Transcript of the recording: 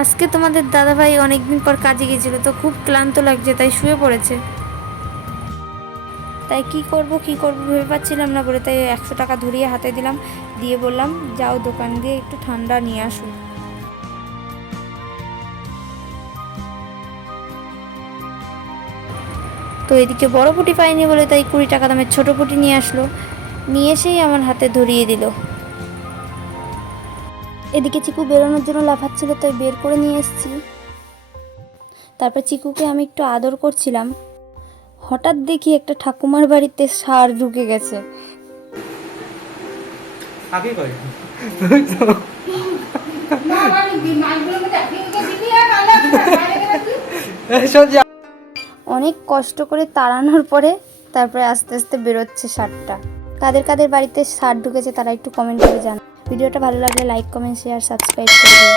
আজকে তোমাদের দাদাভাই অনেকদিন পর কাজে গিয়েছিল, তো খুব ক্লান্ত লাগছে, তাই শুয়ে পড়েছে। তাই কি করব ভেবে পাচ্ছিলাম না বলে তাই 100 টাকা ধরিয়ে হাতে দিলাম, দিয়ে বললাম যাও দোকান দিয়ে একটু ঠান্ডা নিয়ে আসো। তো এদিকে বড় পুঁটি পাইনি বলে তাই 20 টাকা দামের ছোট পুঁটি নিয়ে আসলো, নিয়ে এসেই আমার হাতে ধরিয়ে দিল। এদিকে চিকু বেরোনোর জন্য লাফাচ্ছিল, তাই বের করে নিয়ে এসেছি। তারপর চিকুকে আমি একটু আদর করছিলাম, হঠাৎ দেখি একটা ঠাকুমার বাড়িতে ষাঁড় ঢুকে গেছে। অনেক কষ্ট করে তাড়ানোর পরে তারপরে আস্তে আস্তে বেরোচ্ছে ষাঁড়টা। কাদের কাদের বাড়িতে ষাঁড় ঢুকেছে তারা একটু কমেন্ট করে জানান। ভিডিওটা ভালো লাগলে লাইক, কমেন্ট, শেয়ার, সাবস্ক্রাইব করে দিন।